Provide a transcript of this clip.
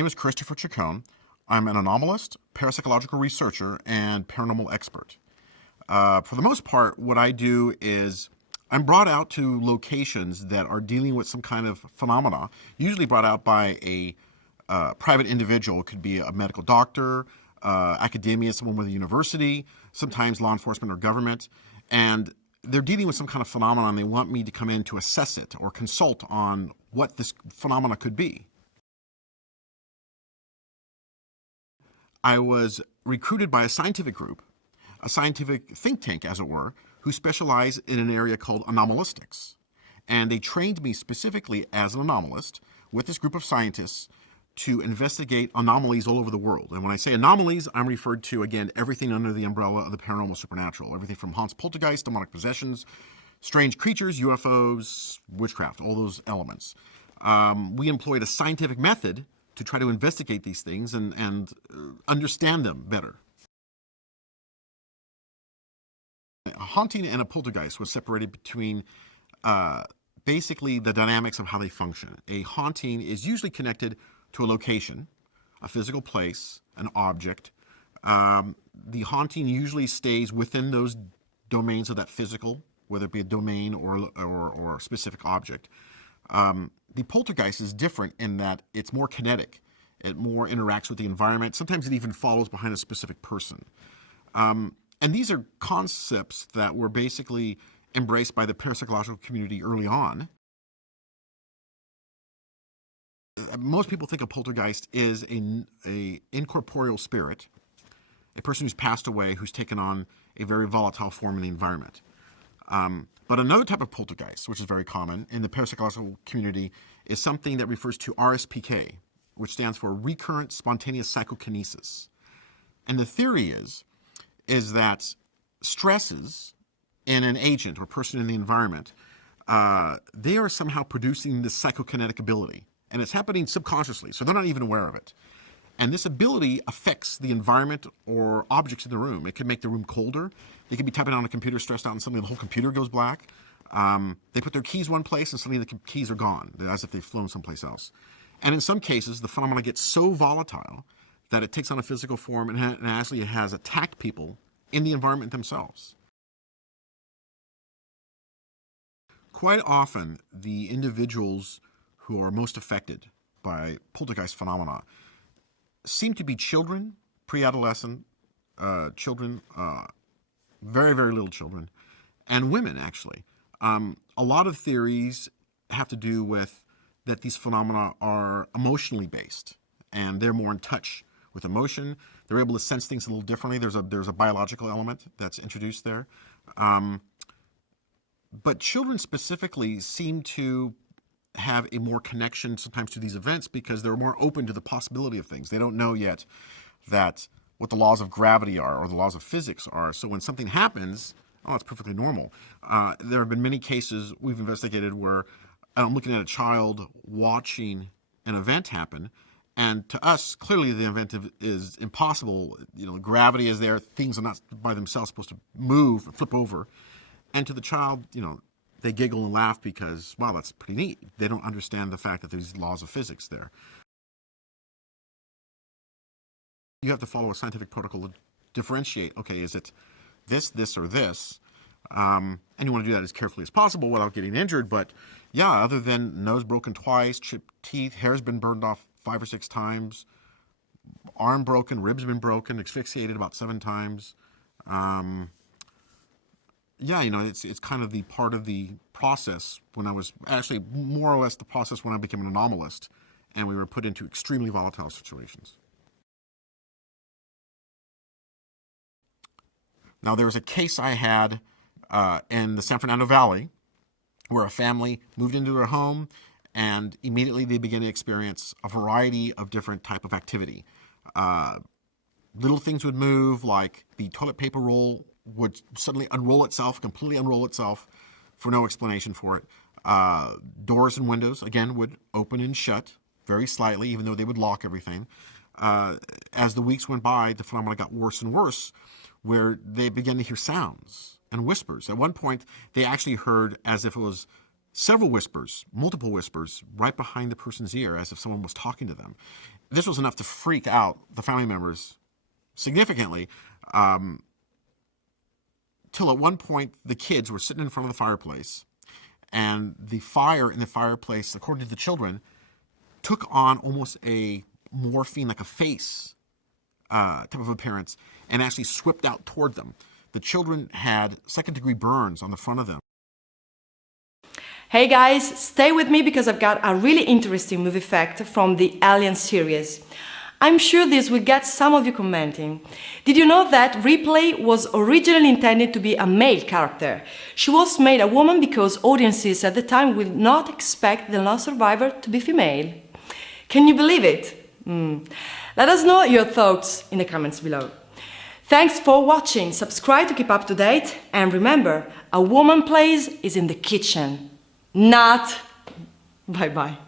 name is Christopher Chacon. I'm an anomalist, parapsychological researcher, and paranormal expert. For the most part, what I do is I'm brought out to locations that are dealing with some kind of phenomena, usually brought out by a private individual. It could be a medical doctor, academia, someone with a university, sometimes law enforcement or government, and they're dealing with some kind of phenomenon. They want me to come in to assess it or consult on what this phenomena could be. I was recruited by a scientific group, a scientific think tank, as it were, who specialize in an area called anomalistics. And they trained me specifically as an anomalist with this group of scientists to investigate anomalies all over the world. And when I say anomalies, I'm referred to, again, everything under the umbrella of the paranormal supernatural. Everything from haunts, poltergeist, demonic possessions, strange creatures, UFOs, witchcraft, all those elements. We employed a scientific method to try to investigate these things and understand them better. A haunting and a poltergeist was separated between basically the dynamics of how they function. A haunting is usually connected to a location, a physical place, an object. The haunting usually stays within those domains of that physical, whether it be a domain or a specific object. The poltergeist is different in that it's more kinetic. It more interacts with the environment. Sometimes it even follows behind a specific person. And these are concepts that were basically embraced by the parapsychological community early on. Most people think a poltergeist is a incorporeal spirit, a person who's passed away, who's taken on a very volatile form in the environment. But another type of poltergeist, which is very common in the parapsychological community, is something that refers to RSPK, which stands for recurrent spontaneous psychokinesis. And the theory is that stresses in an agent or person in the environment, they are somehow producing this psychokinetic ability. And it's happening subconsciously, so they're not even aware of it. And this ability affects the environment or objects in the room. It could make the room colder. They could be typing on a computer, stressed out, and suddenly the whole computer goes black. They put their keys one place, and suddenly the keys are gone, as if they've flown someplace else. And in some cases, the phenomena gets so volatile that it takes on a physical form and actually has attacked people in the environment themselves. Quite often, the individuals who are most affected by poltergeist phenomena seem to be children, pre-adolescent children, very, very little children, and women, actually. A lot of theories have to do with that these phenomena are emotionally based, and they're more in touch with emotion. They're able to sense things a little differently. There's a biological element that's introduced there. But children specifically seem to have a more connection sometimes to these events because they're more open to the possibility of things. They don't know yet that what the laws of gravity are or the laws of physics are. So when something happens, oh, it's perfectly normal. There have been many cases we've investigated where I'm looking at a child watching an event happen, and to us, clearly the event is impossible. You know, gravity is there. Things are not by themselves supposed to move or flip over. And to the child, you know, they giggle and laugh because, wow, that's pretty neat. They don't understand the fact that there's laws of physics there. You have to follow a scientific protocol to differentiate, okay, is it this, or this? And you want to do that as carefully as possible without getting injured. But yeah, other than nose broken twice, chipped teeth, hair's been burned off 5 or 6 times, arm broken, ribs been broken, asphyxiated about 7 times. Yeah, you know, it's kind of the part of the process when I was actually more or less the process when I became an anomalist and we were put into extremely volatile situations. Now, there was a case I had in the San Fernando Valley where a family moved into their home and immediately they began to experience a variety of different type of activity. Little things would move, like the toilet paper roll would suddenly unroll itself, completely unroll itself for no explanation for it. Doors and windows, again, would open and shut very slightly, even though they would lock everything. As the weeks went by, the phenomena got worse and worse, where they began to hear sounds and whispers. At one point, they actually heard as if it was several whispers, multiple whispers, right behind the person's ear as if someone was talking to them. This was enough to freak out the family members significantly, till at one point the kids were sitting in front of the fireplace, and the fire in the fireplace, according to the children, took on almost a morphine, like a face type of appearance, and actually swept out toward them. The children had second-degree burns on the front of them. Hey guys, stay with me because I've got a really interesting movie fact from the Alien series. I'm sure this will get some of you commenting. Did you know that Ripley was originally intended to be a male character? She was made a woman because audiences at the time would not expect the lost survivor to be female. Can you believe it? Let us know your thoughts in the comments below. Thanks for watching, subscribe to keep up to date, and remember, a woman place is in the kitchen. Not. Bye bye.